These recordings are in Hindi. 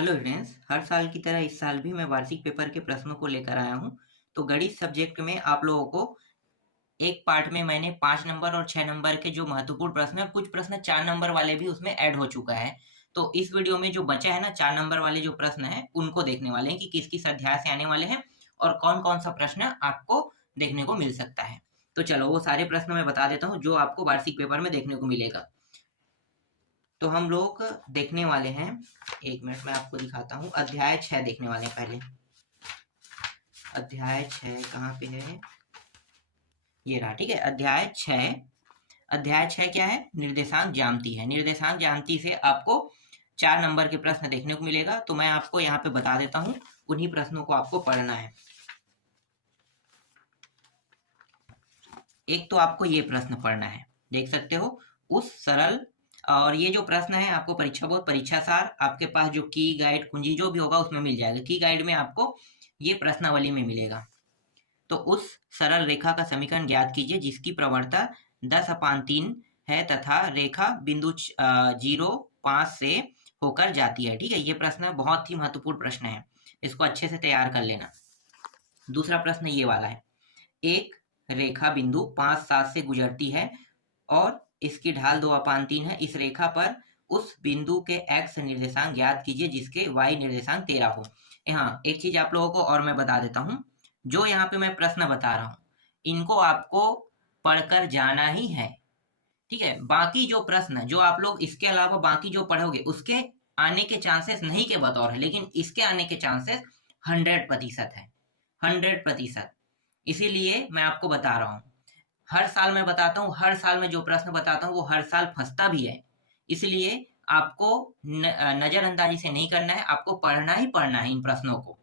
हेलो फ्रेंड्स, हर साल की तरह इस साल भी मैं वार्षिक पेपर के प्रश्नों को लेकर आया हूं। तो गणित सब्जेक्ट में आप लोगों को एक पार्ट में मैंने 5 नंबर और 6 नंबर के जो महत्वपूर्ण प्रश्न है और कुछ प्रश्न 4 नंबर वाले भी उसमें ऐड हो चुका है। तो इस वीडियो में जो बचा है ना 4 नंबर वाले जो प्रश्न है उनको देखने वाले हैं कि किस किस अध्याय से आने वाले हैं और कौन कौन सा प्रश्न आपको देखने को मिल सकता है। तो चलो वो सारे प्रश्न मैं बता देता हूँ जो आपको वार्षिक पेपर में देखने को मिलेगा। तो हम लोग देखने वाले हैं, 1 मिनट में आपको दिखाता हूँ। अध्याय 6 देखने वाले हैं पहले। अध्याय 6 कहाँ पे है? ये रहा, ठीक है। अध्याय 6 क्या है? निर्देशांक ज्यामिति है। निर्देशांक ज्यामिति से आपको 4 नंबर के प्रश्न देखने को मिलेगा। तो मैं आपको यहाँ पे बता देता हूँ, उन्हीं प्रश्नों को आपको पढ़ना है। एक तो आपको ये प्रश्न पढ़ना है, देख सकते हो, उस सरल। और ये जो प्रश्न है आपको परीक्षा बोर्ड परीक्षा सार आपके पास जो की गाइड कुंजी जो भी होगा उसमें मिल जाएगा। की गाइड में आपको ये प्रश्नावली में मिलेगा। तो उस सरल रेखा का समीकरण ज्ञात कीजिए जिसकी प्रवणता 10/3 है तथा रेखा बिंदु 0, 5 से होकर जाती है। ठीक है, ये प्रश्न बहुत ही महत्वपूर्ण प्रश्न है, इसको अच्छे से तैयार कर लेना। दूसरा प्रश्न ये वाला है, एक रेखा बिंदु 5, 7 से गुजरती है और इसकी ढाल 2/3 है। इस रेखा पर उस बिंदु के x निर्देशांक ज्ञात कीजिए जिसके y निर्देशांक 13 हो। यहाँ एक चीज आप लोगों को और मैं बता देता हूँ, जो यहाँ पे मैं प्रश्न बता रहा हूँ इनको आपको पढ़कर जाना ही है। ठीक है, बाकी जो प्रश्न जो आप लोग इसके अलावा बाकी जो पढ़ोगे उसके आने के चांसेस नहीं के बतौर है, लेकिन इसके आने के चांसेस 100% है, 100%। इसीलिए मैं आपको बता रहा हूँ, हर साल मैं बताता हूँ, हर साल मैं जो प्रश्न बताता हूँ वो हर साल फंसता भी है। इसलिए आपको नजरअंदाजी से नहीं करना है, आपको पढ़ना ही पढ़ना है इन प्रश्नों को।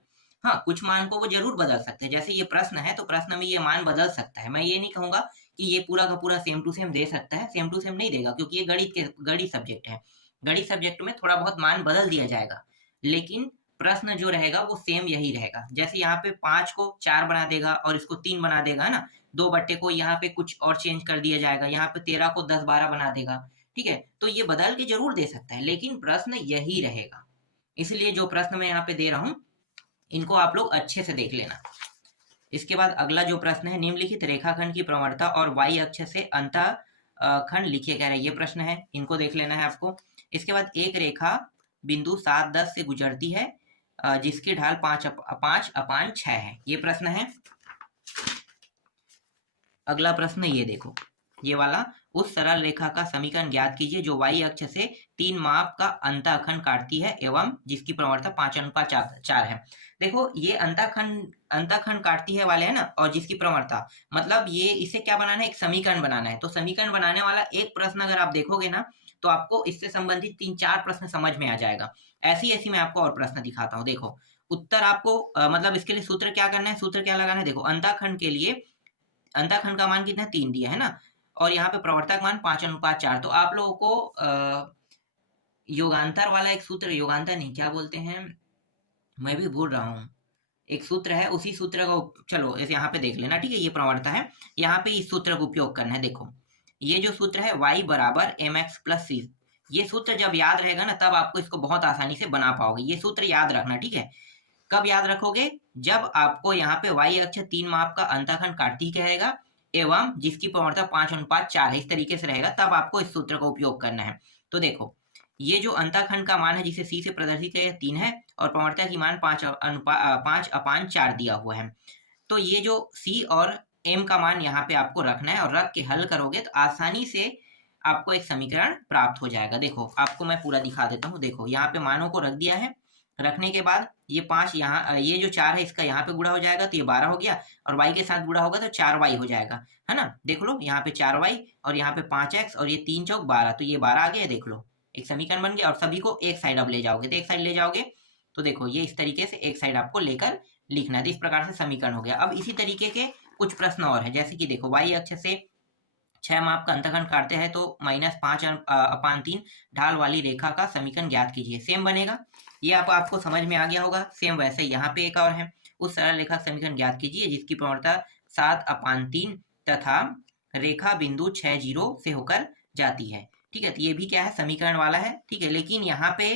हाँ, कुछ मान को वो जरूर बदल सकते हैं, जैसे ये प्रश्न है तो प्रश्न में ये मान बदल सकता है। मैं ये नहीं कहूंगा कि ये पूरा का पूरा सेम टू सेम दे सकता है, सेम टू सेम नहीं देगा, क्योंकि ये गणित सब्जेक्ट है। गणित सब्जेक्ट में थोड़ा बहुत मान बदल दिया जाएगा, लेकिन प्रश्न जो रहेगा वो सेम यही रहेगा। जैसे यहाँ पे 5 को 4 बना देगा और इसको 3 बना देगा, है ना। 2 बट्टे को यहाँ पे कुछ और चेंज कर दिया जाएगा, यहाँ पे 13 को 10, 12 बना देगा। ठीक है, तो ये बदल के जरूर दे सकता है, लेकिन प्रश्न यही रहेगा। इसलिए जो प्रश्न मैं यहाँ पे दे रहा हूँ इनको आप लोग अच्छे से देख लेना। इसके बाद अगला जो प्रश्न है, निम्नलिखित रेखाखंड की प्रवणता और y अक्ष से अंतः खंड लिखिए कह रहे हैं, ये प्रश्न है, इनको देख लेना है आपको। इसके बाद एक रेखा बिंदु 7, 10 से गुजरती है जिसकी ढाल 5/6 है, ये प्रश्न है। अगला प्रश्न ये देखो, ये वाला, उस सरल रेखा का समीकरण ज्ञात कीजिए जो y अक्ष से 3 माप का अंतःखंड काटती है एवं जिसकी प्रवणता 5/4 है। देखो ये अंतःखंड काटती है वाले है ना, और जिसकी प्रवणता मतलब ये, इसे क्या बनाना है, एक समीकरण बनाना है। तो समीकरण बनाने वाला एक प्रश्न अगर आप देखोगे ना तो आपको इससे संबंधित 3-4 प्रश्न समझ में आ जाएगा। ऐसी ऐसी मैं आपको और प्रश्न दिखाता हूँ। देखो उत्तर आपको मतलब इसके लिए सूत्र क्या करना है, सूत्र क्या लगाना है। देखो अंतःखंड के लिए अंतःखंड का मान कितना, 3 दिया है ना, और यहाँ पे प्रवर्तक मान 5/4। तो आप लोगों को योगांतर वाला एक सूत्र, योगांतर नहीं क्या बोलते हैं, मैं भी भूल रहा हूँ, एक सूत्र है, उसी सूत्र का चलो इसे यहाँ पे देख लेना। ठीक है, ये प्रवणता है, यहाँ पे इस सूत्र का उपयोग करना है। देखो ये जो सूत्र है y बराबर mx+c, ये सूत्र जब याद रहेगा ना तब आपको इसको बहुत आसानी से बना पाओगे। ये सूत्र याद रखना, ठीक है। कब याद रखोगे, जब आपको यहाँ पे y अक्ष 3 माप का अंतःखंड काटती कहेगा एवं जिसकी प्रवणता 5/4 है, इस तरीके से रहेगा, तब आपको इस सूत्र का उपयोग करना है। तो देखो ये जो अंतःखंड का मान है जिसे c से प्रदर्शित किया 3 है और प्रवणता की मान 5/4 दिया हुआ है। तो ये जो c और m का मान यहाँ पे आपको रखना है और रख के हल करोगे तो आसानी से आपको एक समीकरण प्राप्त हो जाएगा। देखो आपको मैं पूरा दिखा देता हूँ। देखो यहाँ पे मानों को रख दिया है, रखने के बाद ये 5 यहाँ, ये जो 4 है इसका यहाँ पे गुणा हो जाएगा तो ये 12 हो गया, और y के साथ गुणा होगा तो 4y हो जाएगा, है ना। देख लो यहाँ पे 4y और यहाँ पे 5x और ये 3 चौक 12, तो ये 12 आ गया। देख लो एक समीकरण बन गया। और सभी को एक साइड अब ले जाओगे तो एक साइड ले जाओगे तो देखो ये इस तरीके से एक साइड आपको लेकर लिखना है। तो इस प्रकार से समीकरण हो गया। अब इसी तरीके के कुछ प्रश्न और है, जैसे कि देखो y अक्ष से 6 माप का अंतःखंड काटते हैं तो -5/3 ढाल वाली रेखा का समीकरण ज्ञात कीजिए। सेम बनेगा, ये आपको समझ में आ गया होगा। सेम वैसे यहाँ पे एक और है, उस सरल रेखा का समीकरण ज्ञात कीजिए जिसकी प्रवणता 7/3 तथा रेखा बिंदु 6, 0 से होकर जाती है। ठीक है, तो ये भी क्या है, समीकरण वाला है। ठीक है, लेकिन यहाँ पे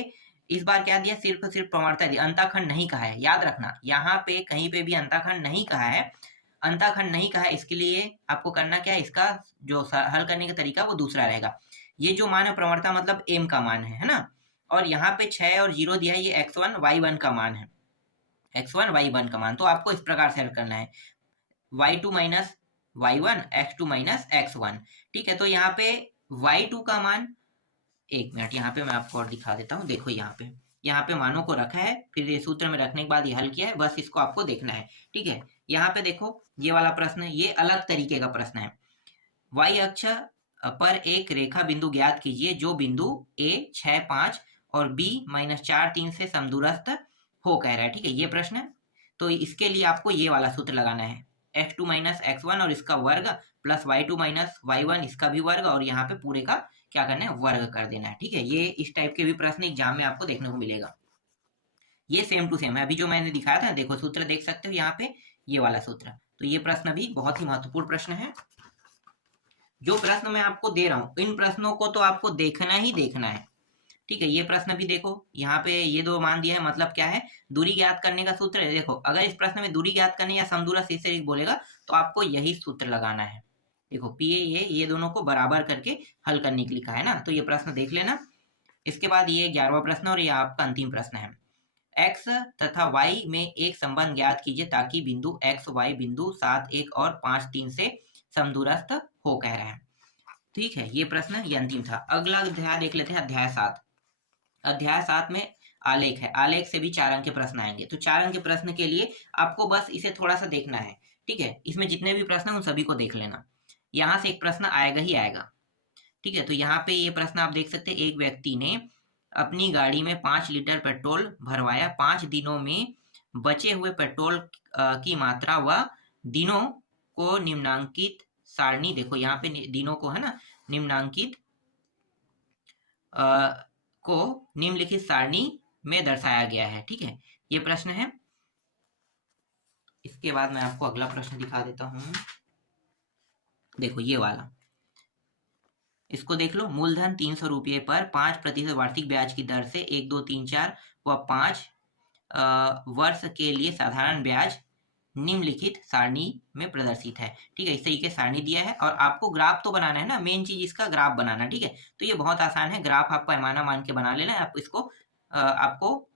इस बार क्या दिया, सिर्फ सिर्फ प्रवणता दी, अंताखंड नहीं कहा है। याद रखना यहाँ पे कहीं पे भी अंताखंड नहीं कहा है, अंताखंड नहीं कहा है, इसके लिए आपको करना क्या है, इसका जो हल करने का तरीका वो दूसरा रहेगा। ये जो मान है प्रवणता मतलब m का मान है ना, और यहाँ पे 6 और 0 दिया है, ये x1 y1 का मान है, x1 y1 का मान। तो आपको इस प्रकार से हल करना है, y2 minus y1 x2 minus x1। ठीक है, तो यहाँ पे y2 का मान, एक मिनट यहाँ पे मैं आपको और दिखा देता हूँ। देखो यहाँ पे मानों को रखा है, फिर ये सूत्र में रखने के बाद ये हल किया है, बस इसको आपको देखना है। ठीक है, यहाँ पे देखो ये वाला प्रश्न, ये अलग तरीके का प्रश्न है। y अक्ष पर एक रेखा बिंदु ज्ञात कीजिए जो बिंदु a 6 5 और b -4 3 से समदूरस्थ हो, कह रहा है। ठीक है, ये प्रश्न है। तो इसके लिए आपको ये वाला सूत्र लगाना है, x2 माइनस x1 और इसका वर्ग प्लस y2 माइनस y1 इसका भी वर्ग, और यहाँ पे पूरे का क्या करना है, वर्ग कर देना है। ठीक है, ये इस टाइप के भी प्रश्न एग्जाम में आपको देखने को मिलेगा। ये सेम टू सेम है, अभी जो मैंने दिखाया था, देखो सूत्र देख सकते हो यहाँ पे, ये वाला सूत्र। तो ये प्रश्न भी बहुत ही महत्वपूर्ण प्रश्न है। जो प्रश्न मैं आपको दे रहा हूँ, इन प्रश्नों को तो आपको देखना ही देखना है। ठीक है, ये प्रश्न भी देखो, यहाँ पे ये दो मान दिया है, मतलब क्या है, दूरी ज्ञात करने का सूत्र है। देखो अगर इस प्रश्न में दूरी ज्ञात करने या समदूरस्थ इससे बोलेगा तो आपको यही सूत्र लगाना है। देखो पी ये दोनों को बराबर करके हल करने के लिए लिखा है ना, तो ये प्रश्न देख लेना। इसके बाद ये 11वां प्रश्न और ये आपका अंतिम प्रश्न है। x तथा y में एक संबंध ज्ञात कीजिए ताकि बिंदु x y बिंदु 7 1 और 5 3 से समदूरस्थ हो, कह रहे हैं। ठीक है, ये प्रश्न ये अंतिम था। अगला अध्याय देख लेते हैं, अध्याय 7। अध्याय 7 में आलेख है, आलेख से भी 4 अंक के प्रश्न आएंगे। तो 4 अंक के प्रश्न के लिए आपको बस इसे थोड़ा सा देखना है। ठीक है, इसमें जितने भी प्रश्न हैं उन सभी को देख लेना, यहाँ से एक प्रश्न आएगा ही आएगा। ठीक है, तो यहाँ पे ये प्रश्न आप देख सकते हैं, एक व्यक्ति ने अपनी गाड़ी में 5 लीटर पेट्रोल भरवाया, 5 दिनों में बचे हुए पेट्रोल की मात्रा व दिनों को निम्नांकित सारणी, देखो यहाँ पे दिनों को है ना, निम्नांकित को निम्नलिखित सारणी में दर्शाया गया है। ठीक है, ये प्रश्न है। इसके बाद मैं आपको अगला प्रश्न दिखा देता हूं, देखो ये वाला, इसको देख लो। मूलधन 300 रुपये पर 5% वार्षिक ब्याज की दर से 1 2 3 4 व 5 वर्ष के लिए साधारण ब्याज निम्नलिखित सारणी में प्रदर्शित है। ठीक है, इस तरीके से सारणी दिया है और आपको ग्राफ तो बनाना है ना, मेन चीज इसका ग्राफ बनाना। ठीक है, तो ये बहुत आसान है, ग्राफ आप पैमाना मान के बना लेना। आप इसको आपको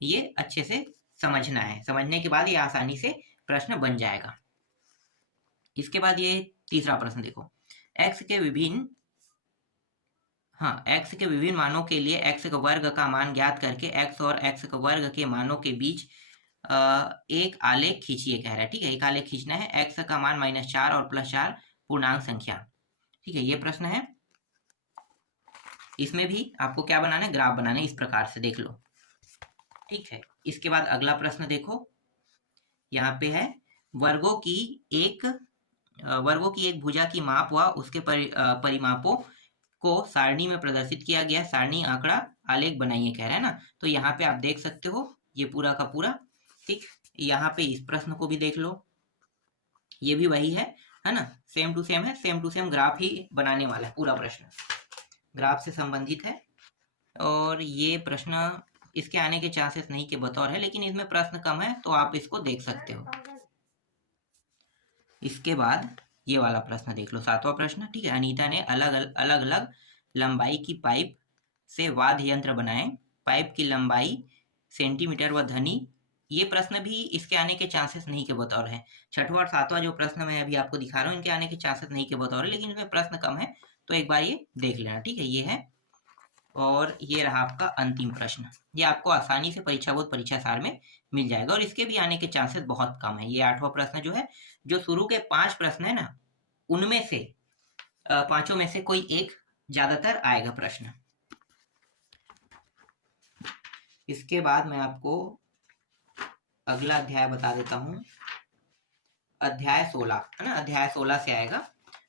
ये अच्छे से समझना है, समझने के बाद ये आसानी से प्रश्न बन जाएगा। इसके बाद ये तीसरा प्रश्न देखो, x के विभिन्न x के विभिन्न मानों के लिए x का वर्ग का मान ज्ञात करके x और x का वर्ग के मानों के बीच एक आलेख खींचिए, कह रहा है। ठीक है, एक आलेख खींचना है, x का मान -4 और +4 पूर्णांक संख्या। ठीक है, ये प्रश्न है। इसमें भी आपको क्या बनाना है, ग्राफ बनाना है, इस प्रकार से देख लो। ठीक है, इसके बाद अगला प्रश्न देखो, यहाँ पे है वर्गों की एक भुजा की माप व उसके परिमापों को सारणी में प्रदर्शित किया गया, सारणी आंकड़ा आलेख बनाइए, कह रहा है ना। तो यहाँ पे आप देख सकते हो ये पूरा का पूरा। ठीक, यहाँ पे इस प्रश्न को भी देख लो, ये भी वही है ना, सेम टू सेम है, सेम टू सेम ग्राफ ही बनाने वाला है। पूरा प्रश्न ग्राफ से संबंधित है और ये प्रश्न इसके आने के चांसेस नहीं के बतौर है, लेकिन इसमें प्रश्न कम है तो आप इसको देख सकते हो। इसके बाद ये वाला प्रश्न देख लो, 7वां प्रश्न। ठीक है, अनीता ने अलग अलग लंबाई की पाइप से वाद्य यंत्र बनाए, पाइप की लंबाई सेंटीमीटर व ध्वनि, ये प्रश्न भी इसके आने के चांसेस नहीं के बतौर है। 6वां और 7वां जो प्रश्न मैं अभी आपको दिखा रहा हूँ, इनके आने के चांसेस नहीं के बतौर है, लेकिन इसमें प्रश्न कम है तो एक बार ये देख लेना। ठीक है, ये है और ये रहा आपका अंतिम प्रश्न। ये आपको आसानी से परीक्षा बोध परीक्षा सार में मिल जाएगा और इसके भी आने के चांसेस बहुत कम है। ये 8वां प्रश्न जो है, जो शुरू के 5 प्रश्न है ना, उनमें से 5 में से कोई एक ज्यादातर आएगा प्रश्न। इसके बाद मैं आपको अगला अध्याय बता देता हूं, अध्याय 16 है ना, अध्याय 16 से आएगा।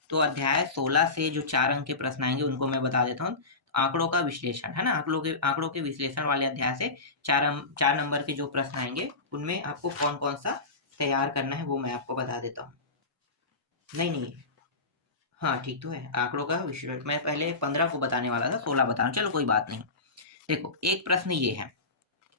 तो अध्याय 16 से जो 4 अंक के प्रश्न आएंगे उनको मैं बता देता हूँ। आंकड़ों का विश्लेषण है ना, आंकड़ों के विश्लेषण वाले अध्याय से 4 नंबर के जो प्रश्न आएंगे उनमें आपको कौन कौन सा तैयार करना है वो मैं आपको बता देता हूँ। नहीं, हाँ ठीक तो है, आंकड़ों का विश्लेषण मैं पहले 15 को बताने वाला था, 16 बता रहा हूँ, चलो कोई बात नहीं। देखो एक प्रश्न ये है,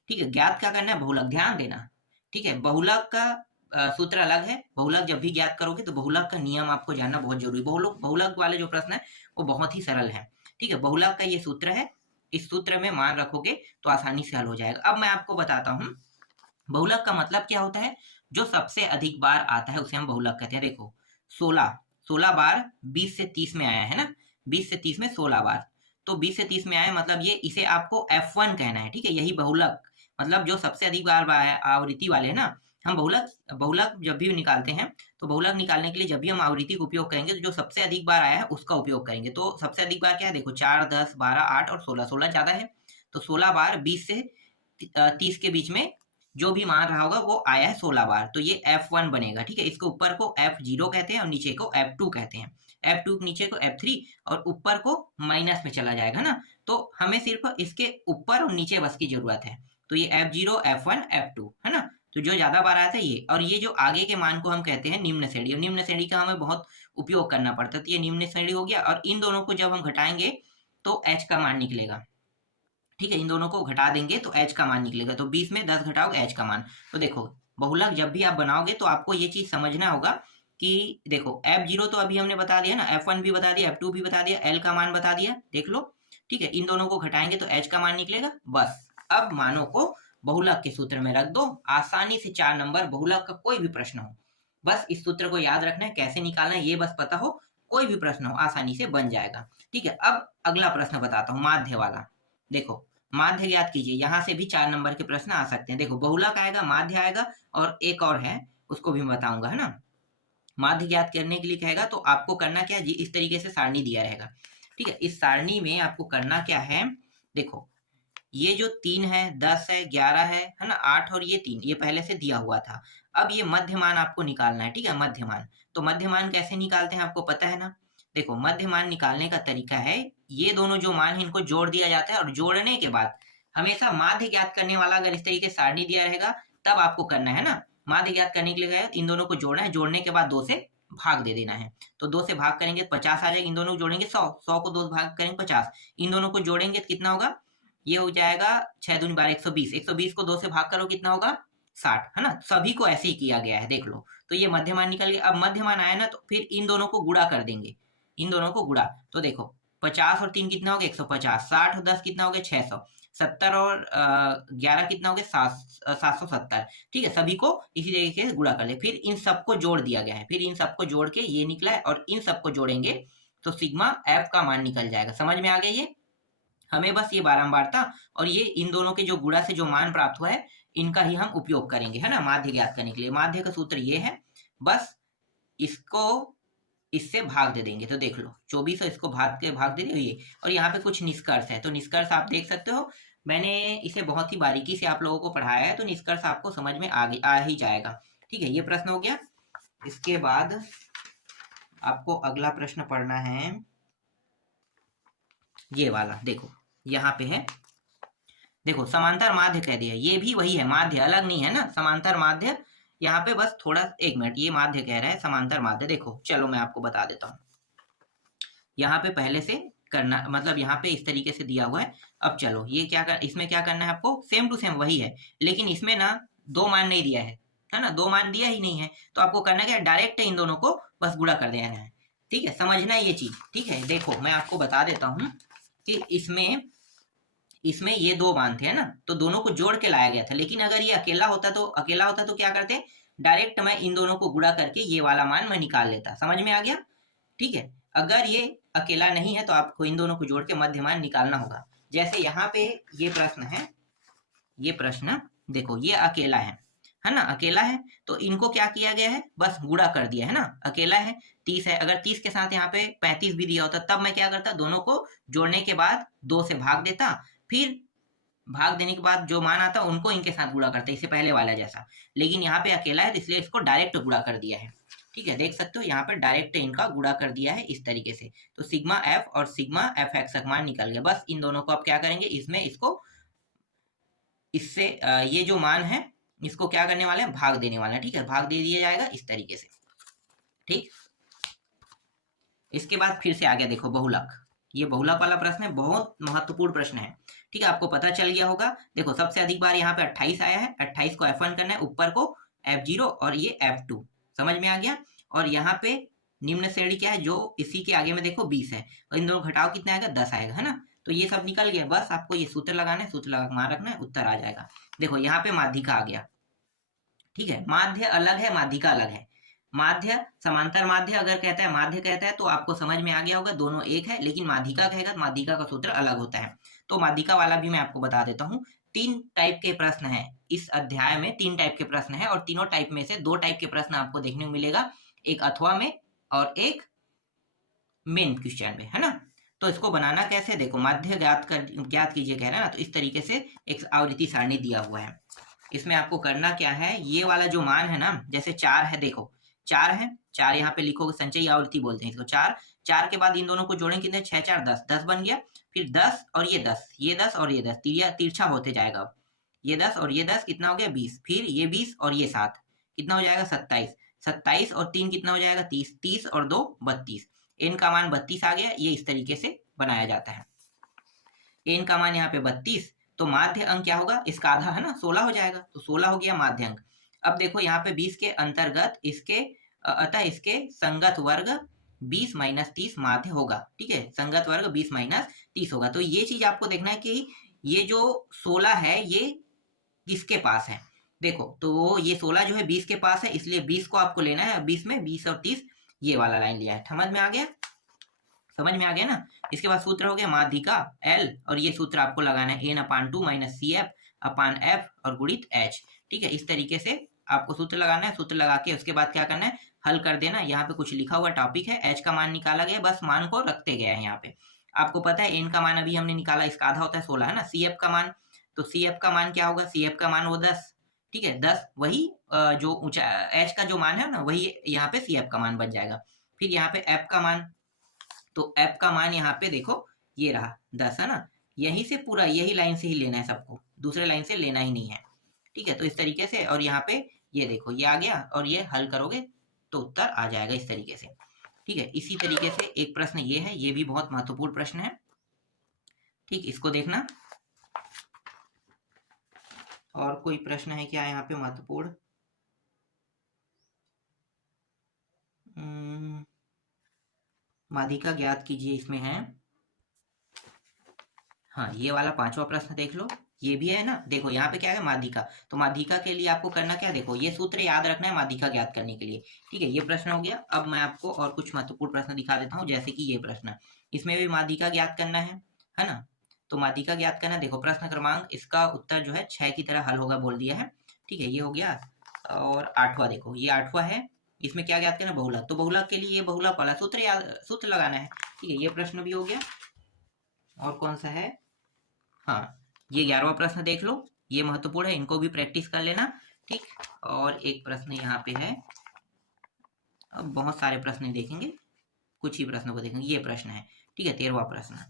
ठीक है, ज्ञात क्या करना है, बहुलक, ध्यान देना, ठीक है। बहुलक का सूत्र अलग है। बहुलक जब भी ज्ञात करोगे तो बहुलक का नियम आपको जानना बहुत जरूरी। बहुलक बहुलक वाले जो प्रश्न है वो बहुत ही सरल है, ठीक है। बहुलक का ये सूत्र है, इस सूत्र में मान रखोगे तो आसानी से हल हो जाएगा। अब मैं आपको बताता हूँ बहुलक का मतलब क्या होता है। जो सबसे अधिक बार आता है उसे हम बहुलक कहते हैं। देखो 16 बार 20 से 30 में आया है ना, 20 से 30 में 16 बार, तो 20 से 30 में आया मतलब ये, इसे आपको F1 कहना है, ठीक है। यही बहुलक मतलब जो सबसे अधिक बार आवृत्ति वाले है ना। हम बहुलक बहुलक जब भी निकालते हैं तो बहुलक निकालने के लिए जब भी हम आवृत्ति का उपयोग करेंगे तो जो सबसे अधिक बार आया है उसका उपयोग करेंगे। तो सबसे अधिक बार क्या है, देखो 4, 10, 12, 8 और 16, 16 ज्यादा है, तो 16 बार 20 से 30 के बीच में जो भी मान रहा होगा वो आया है 16 बार, तो ये F1 बनेगा, ठीक है। इसके ऊपर को F0 कहते हैं और नीचे को F2 कहते हैं। F2 नीचे को F3 और ऊपर को माइनस में चला जाएगा ना, तो हमें सिर्फ इसके ऊपर और नीचे बस की जरूरत है। तो ये F0, F1, F2 है ना, तो जो ज्यादा बार आया था ये, और ये जो आगे के मान को हम कहते हैं निम्न श्रेणी, और निम्न श्रेणी का हमें बहुत उपयोग करना पड़ता है, तो ये निम्न श्रेणी हो गया। और इन दोनों को जब हम घटाएंगे तो H का मान निकलेगा, ठीक है। इन दोनों को घटा देंगे तो H का मान निकलेगा, तो 20 में 10 घटाओगे H का मान। तो देखो बहुलक जब भी आप बनाओगे तो आपको ये चीज समझना होगा कि देखो F0 तो अभी हमने बता दिया ना, F1 भी बता दिया, F2 भी बता दिया, L का मान बता दिया, देख लो, ठीक है। इन दोनों को घटाएंगे तो H का मान निकलेगा, बस। अब मानों को बहुलक के सूत्र में रख दो, आसानी से 4 नंबर। बहुलक का कोई भी प्रश्न हो, बस इस सूत्र को याद रखना है, कैसे निकालना है ये बस पता हो, कोई भी प्रश्न हो आसानी से बन जाएगा, ठीक है। अब अगला प्रश्न बताता हूँ, माध्य वाला। देखो माध्य ज्ञात कीजिए, यहाँ से भी 4 नंबर के प्रश्न आ सकते हैं। देखो बहुलक आएगा, माध्य आएगा, और एक और है उसको भी बताऊंगा, है ना। माध्य ज्ञात करने के लिए कहेगा तो आपको करना क्या है जी, इस तरीके से सारणी दिया रहेगा, ठीक है। इस सारणी में आपको करना क्या है, देखो ये जो 3 है, 10 है, 11 है ना, 8 और ये 3, ये पहले से दिया हुआ था। अब ये मध्य मान आपको निकालना है, ठीक है, मध्य मान। तो मध्य मान कैसे निकालते हैं आपको पता है ना। देखो मध्य मान निकालने का तरीका है, ये दोनों जो मान है इनको जोड़ दिया जाता है, और जोड़ने के बाद हमेशा माध्य ज्ञात करने वाला अगर इस तरीके से सारणी दिया रहेगा तब आपको करना है ना। माध्य ज्ञात करने के लिए इन दोनों को जोड़ना है, जोड़ने के बाद 2 से भाग दे देना है। तो 2 से भाग करेंगे तो 50 आ जाएगा, इन दोनों को जोड़ेंगे 100, 100 को 2 से भाग करेंगे 50, इन दोनों को जोड़ेंगे तो कितना होगा, ये हो जाएगा 6 दूनी 12, 120, 120 को 2 से भाग करो कितना होगा 60, है ना। सभी को ऐसे ही किया गया है, देख लो। तो ये मध्य मान निकल गया। अब मध्य मान आया ना तो फिर इन दोनों को गुणा कर देंगे, इन दोनों को गुणा, तो देखो 50 और 3 कितना हो गया 150, 60 और 10 कितना हो गया 600, 70 और 11 कितना हो गया 770, ठीक है। सभी को इसी तरीके से गुणा कर ले, फिर इन सबको जोड़ दिया गया है, फिर इन सबको जोड़ के ये निकला है, और इन सबको जोड़ेंगे तो सिग्मा एफ का मान निकल जाएगा। समझ में आ गया ये, हमें बस ये बारंबारता और ये इन दोनों के जो गुणा से जो मान प्राप्त हुआ है इनका ही हम उपयोग करेंगे, है ना, माध्य ज्ञात करने के लिए। माध्य का सूत्र ये है, बस इसको इससे भाग दे देंगे, तो देख लो 24 इसको भाग दे दिए, और यहाँ पे कुछ निष्कर्ष है, तो निष्कर्ष आप देख सकते हो, मैंने इसे बहुत ही बारीकी से आप लोगों को पढ़ाया है, तो निष्कर्ष आपको समझ में आ ही जाएगा, ठीक है। ये प्रश्न हो गया। इसके बाद आपको अगला प्रश्न पढ़ना है ये वाला, देखो यहाँ पे है, देखो समांतर माध्य कह दिया, ये भी वही है, माध्य अलग नहीं है ना, समांतर माध्य। यहाँ पे बस थोड़ा 1 मिनट, ये माध्य कह रहा है, समांतर माध्य। देखो चलो मैं आपको बता देता हूँ, यहाँ पे पहले से करना, मतलब यहाँ पे इस तरीके से दिया हुआ है। अब चलो ये इसमें क्या करना है आपको, सेम टू सेम वही है, लेकिन इसमें ना 2 मान नहीं दिया है ना, 2 मान दिया ही नहीं है, तो आपको करना क्या है, डायरेक्ट इन दोनों को बस गुणा कर देना है, ठीक है। समझना ये चीज, ठीक है। देखो मैं आपको बता देता हूँ कि इसमें ये 2 मान थे, है ना, तो दोनों को जोड़ के लाया गया था, लेकिन अगर ये अकेला होता तो क्या करते, डायरेक्ट मैं इन दोनों को गुणा करके ये वाला मान मैं निकाल लेता। समझ में आ गया, ठीक है। अगर ये अकेला नहीं है तो आपको इन दोनों को जोड़ के मध्य मान निकालना होगा। जैसे यहाँ पे ये प्रश्न है, ये प्रश्न देखो ये अकेला है ना, अकेला है, तो इनको क्या किया गया है, बस गुणा कर दिया है ना, अकेला है। 30 है, अगर 30 के साथ यहाँ पे 35 भी दिया होता तब मैं क्या करता, दोनों को जोड़ने के बाद 2 से भाग देता, फिर भाग देने के बाद जो मान आता उनको इनके साथ गुणा करते, इससे पहले वाला जैसा। लेकिन यहाँ पे अकेला है तो इसलिए इसको डायरेक्ट गुणा कर दिया है, ठीक है। देख सकते हो यहाँ पे डायरेक्ट इनका गुणा कर दिया है इस तरीके से, तो सिग्मा एफ और सिग्मा एफ एक्स का मान निकल गया। बस इन दोनों को आप क्या करेंगे, इसमें इसको इससे ये जो मान है इसको क्या करने वाले हैं, भाग देने वाले हैं, ठीक है, भाग दे दिया जाएगा इस तरीके से, ठीक। इसके बाद फिर से आ गया, देखो बहुलक, ये बहुलक वाला प्रश्न है, बहुत महत्वपूर्ण प्रश्न है, ठीक है, आपको पता चल गया होगा। देखो सबसे अधिक बार यहाँ पे 28 आया है, 28 को F1 करना है, ऊपर को F0 और ये F2, समझ में आ गया। और यहाँ पे निम्न श्रेणी क्या है, जो इसी के आगे में देखो 20 है, और इन दोनों घटाओ कितना आएगा, 10 आएगा, है ना। तो ये सब निकल गया, बस आपको ये सूत्र लगाना है, सूत्र लगा मान रखना है, उत्तर आ जाएगा। देखो यहाँ पे माध्यिका आ गया, ठीक है, माध्य अलग है, माध्यिका अलग है। माध्य समांतर माध्य अगर कहता है, माध्य कहता है तो आपको समझ में आ गया होगा, दोनों एक है। लेकिन माध्यिका कहेगा तो माध्यिका का सूत्र अलग होता है। तो माध्यिका वाला भी मैं आपको बता देता हूँ। 3 टाइप के प्रश्न है इस अध्याय में, 3 टाइप के प्रश्न है, और तीनों टाइप में से 2 टाइप के प्रश्न आपको देखने को मिलेगा, एक अथवा में और एक मेन क्वेश्चन में, है ना। तो इसको बनाना कैसे, देखो माध्य ज्ञात कीजिए कह रहे हैं ना, तो इस तरीके से एक आवृत्ति सारणी दिया हुआ है। इसमें आपको करना क्या है, ये वाला जो मान है ना, जैसे 4 है, देखो 4 है, 4 यहाँ पे लिखोगे, संचयी आवृत्ति बोलते हैं इसको। 4 के बाद इन दोनों को जोड़ें, कितने, 6 4 10, 10 बन गया। फिर 10 और ये 10, ये 10 और ये 10, तिरछा होते जाएगा। अब ये 10 और ये 10 कितना हो गया, 20। फिर ये 20 और ये 7 कितना हो जाएगा, 27। 27 और 3 कितना हो जाएगा, 30। 30 और 2 32। एन का मान 32 आ गया। ये इस तरीके से बनाया जाता है। एन का मान यहाँ पे 32, तो माध्य अंक क्या होगा, इसका आधा है ना, 16 हो जाएगा, तो 16 हो गया माध्य अंक। अब देखो यहाँ पे 20 के अंतर्गत इसके अतः इसके संगत वर्ग 20 - 30 माध्य होगा, ठीक है, संगत वर्ग 20 - 30 होगा। तो ये चीज आपको देखना है कि ये जो 16 है ये किसके पास है। देखो तो ये 16 जो है 20 के पास है, इसलिए 20 को आपको लेना है। 20 में 20 और 30 ये वाला लाइन लिया है, समझ में आ गया, समझ में आ गया ना। इसके बाद सूत्र हो गया माध्यिका L, और ये सूत्र आपको लगाना है n/2 - CF/F और गुणित H, ठीक है। इस तरीके से आपको सूत्र लगाना है। सूत्र लगा के उसके बाद क्या करना है, हल कर देना। यहाँ पे कुछ लिखा हुआ टॉपिक है, H का मान निकाला गया, बस मान को रखते गए हैं। यहाँ पे आपको पता है n का मान अभी हमने निकाला, इसका आधा होता है 16, है ना। CF का मान, तो CF का मान क्या होगा, CF का मान वो 10, ठीक है, 10 वही जो ऊंचा H का जो मान है ना, वही यहाँ पे CF का मान बन जाएगा। फिर यहाँ पे F का मान, तो F का मान यहाँ पे देखो ये रहा 10, है ना। यहीं से पूरा यही लाइन से ही लेना है सबको, दूसरे लाइन से लेना ही नहीं है, ठीक है। तो इस तरीके से, और यहाँ पे ये देखो ये आ गया, और ये हल करोगे तो उत्तर आ जाएगा इस तरीके से, ठीक है। इसी तरीके से एक प्रश्न ये है, ये भी बहुत महत्वपूर्ण प्रश्न है, ठीक, इसको देखना। और कोई प्रश्न है क्या यहाँ पे महत्वपूर्ण, माध्यिका ज्ञात कीजिए इसमें है। हाँ, ये वाला 5वां प्रश्न देख लो, ये भी है ना। देखो यहाँ पे क्या है, माध्यिका, तो माध्यिका के लिए आपको करना क्या, देखो ये सूत्र याद रखना है माध्यिका ज्ञात करने के लिए, ठीक है। ये प्रश्न हो गया। अब मैं आपको और कुछ महत्वपूर्ण प्रश्न दिखा देता हूँ, जैसे कि ये प्रश्न, इसमें भी माध्यिका ज्ञात करना है ना। तो माध्यिका ज्ञात करना, देखो प्रश्न क्रमांक, इसका उत्तर जो है 6 की तरह हल होगा बोल दिया है, ठीक है, ये हो गया। और 8वां देखो, ये 8वां है, इसमें क्या ज्ञात करना, बहुलक, तो बहुलक के लिए ये बहुलक वाला सूत्र लगाना है, ठीक है। ये प्रश्न भी हो गया। और कौन सा है, हाँ, ये 11वां प्रश्न देख लो, ये महत्वपूर्ण है, इनको भी प्रैक्टिस कर लेना, ठीक। और एक प्रश्न यहाँ पे है, अब बहुत सारे प्रश्न देखेंगे, कुछ ही प्रश्नों को देखेंगे। ये प्रश्न है, ठीक है, 13वां प्रश्न।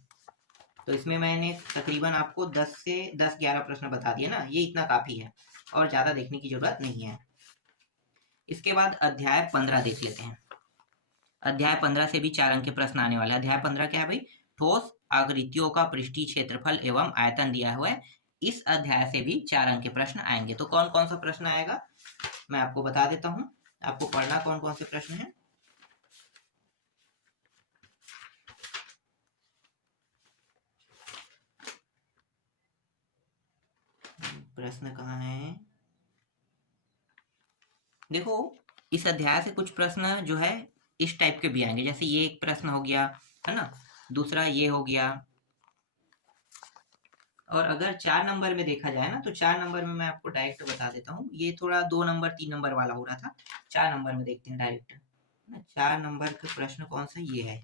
तो इसमें मैंने तकरीबन आपको 10 से 10-11 प्रश्न बता दिए ना, ये इतना काफी है, और ज्यादा देखने की जरूरत नहीं है। इसके बाद अध्याय 15 देख लेते हैं। अध्याय 15 से भी 4 अंक के प्रश्न आने वाले। अध्याय 15 क्या है भाई, ठोस आकृतियों का पृष्ठीय क्षेत्रफल एवं आयतन दिया हुआ है। इस अध्याय से भी 4 अंक के प्रश्न आएंगे। तो कौन कौन सा प्रश्न आएगा मैं आपको बता देता हूं, आपको पढ़ना कौन कौन से प्रश्न है। प्रश्न कहाँ है, देखो इस अध्याय से कुछ प्रश्न जो है इस टाइप के भी आएंगे, जैसे ये एक प्रश्न हो गया, है ना, दूसरा ये हो गया। और अगर 4 नंबर में देखा जाए ना, तो 4 नंबर में मैं आपको डायरेक्ट बता देता हूँ, ये थोड़ा 2 नंबर 3 नंबर वाला हो रहा था, 4 नंबर में देखते हैं डायरेक्ट, 4 नंबर का प्रश्न कौन सा, ये है,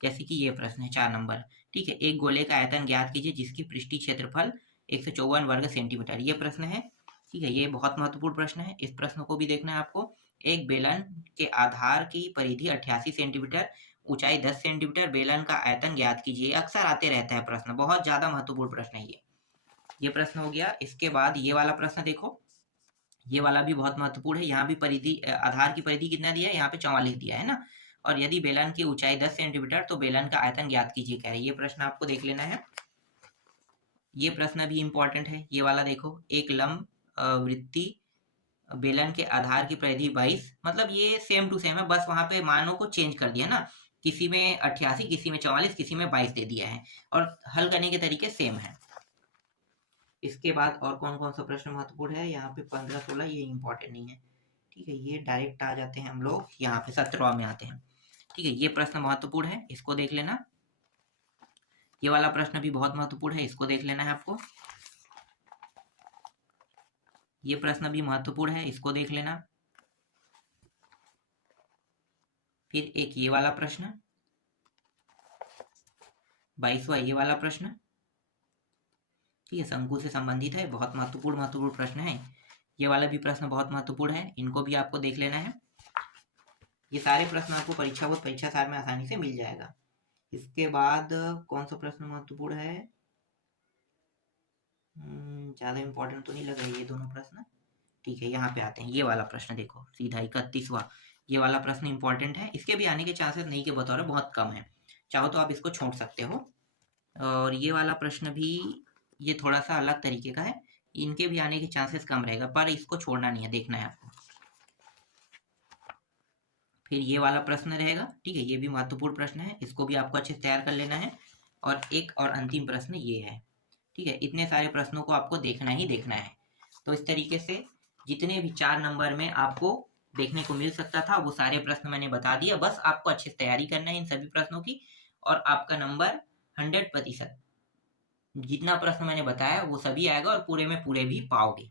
जैसे कि ये प्रश्न है 4 नंबर, ठीक है। एक गोले का आयतन ज्ञात कीजिए जिसकी पृष्ठीय क्षेत्रफल 154 वर्ग सेंटीमीटर, ये प्रश्न है, ठीक है। ये बहुत महत्वपूर्ण प्रश्न है, इस प्रश्न को भी देखना है आपको। एक बेलन के आधार की परिधि 88 सेंटीमीटर, ऊंचाई 10 सेंटीमीटर, बेलन का आयतन ज्ञात कीजिए। अक्सर आते रहता है प्रश्न, बहुत ज्यादा महत्वपूर्ण प्रश्न है ये प्रश्न हो गया। इसके बाद ये वाला प्रश्न देखो, ये वाला भी बहुत महत्वपूर्ण है। यहाँ भी परिधि, आधार की परिधि कितना दिया है, यहाँ पे 44 दिया है ना। और यदि बेलन की ऊंचाई 10 सेंटीमीटर तो बेलन का आयतन ज्ञात कीजिए कह रहे हैं। ये प्रश्न आपको देख लेना है। ये प्रश्न भी इंपॉर्टेंट है, ये वाला देखो, एक लंब वृत्ती बेलन के आधार की परिधि 22, मतलब ये सेम टू सेम है, बस वहां पे मानों को चेंज कर दिया ना, किसी में 88, किसी में 44, किसी में 22 दे दिया है, और हल करने के तरीके सेम है। इसके बाद और कौन कौन सा प्रश्न महत्वपूर्ण है, यहाँ पे 15 16 ये इंपॉर्टेंट नहीं है, ठीक है, ये डायरेक्ट आ जाते हैं हम लोग यहाँ पे 17 में आते हैं, ठीक है, ये प्रश्न महत्वपूर्ण है, इसको देख लेना। ये वाला प्रश्न भी बहुत महत्वपूर्ण है, इसको देख लेना है आपको। ये प्रश्न भी महत्वपूर्ण है, इसको देख लेना। फिर एक ये वाला प्रश्न 22वां, ये वाला प्रश्न, ठीक है, शंकु से संबंधित है, बहुत महत्वपूर्ण प्रश्न है। ये वाला भी प्रश्न बहुत महत्वपूर्ण है, इनको भी आपको देख लेना है। ये सारे प्रश्न आपको परीक्षा सार में आसानी से मिल जाएगा। इसके बाद कौन सा प्रश्न महत्वपूर्ण है, ज्यादा इंपॉर्टेंट तो नहीं लग रहा है ये दोनों प्रश्न, ठीक है, यहाँ पे आते हैं। ये वाला प्रश्न देखो सीधा 31वां, ये वाला प्रश्न इंपॉर्टेंट है, इसके भी आने के चांसेस नहीं के बतौर बहुत कम है, चाहो तो आप इसको छोड़ सकते हो। और ये वाला प्रश्न भी ये थोड़ा सा अलग तरीके का है, इनके भी आने के चांसेस कम रहेगा, पर इसको छोड़ना नहीं है, देखना है आपको। फिर ये वाला प्रश्न रहेगा, ठीक है, ये भी महत्वपूर्ण प्रश्न है, इसको भी आपको अच्छे से तैयार कर लेना है। और एक और अंतिम प्रश्न ये है, ठीक है, इतने सारे प्रश्नों को आपको देखना ही देखना है। तो इस तरीके से जितने भी 4 नंबर में आपको देखने को मिल सकता था वो सारे प्रश्न मैंने बता दिया, बस आपको अच्छे से तैयारी करना है इन सभी प्रश्नों की, और आपका नंबर 100%, जितना प्रश्न मैंने बताया वो सभी आएगा और पूरे में पूरे भी पाओगे।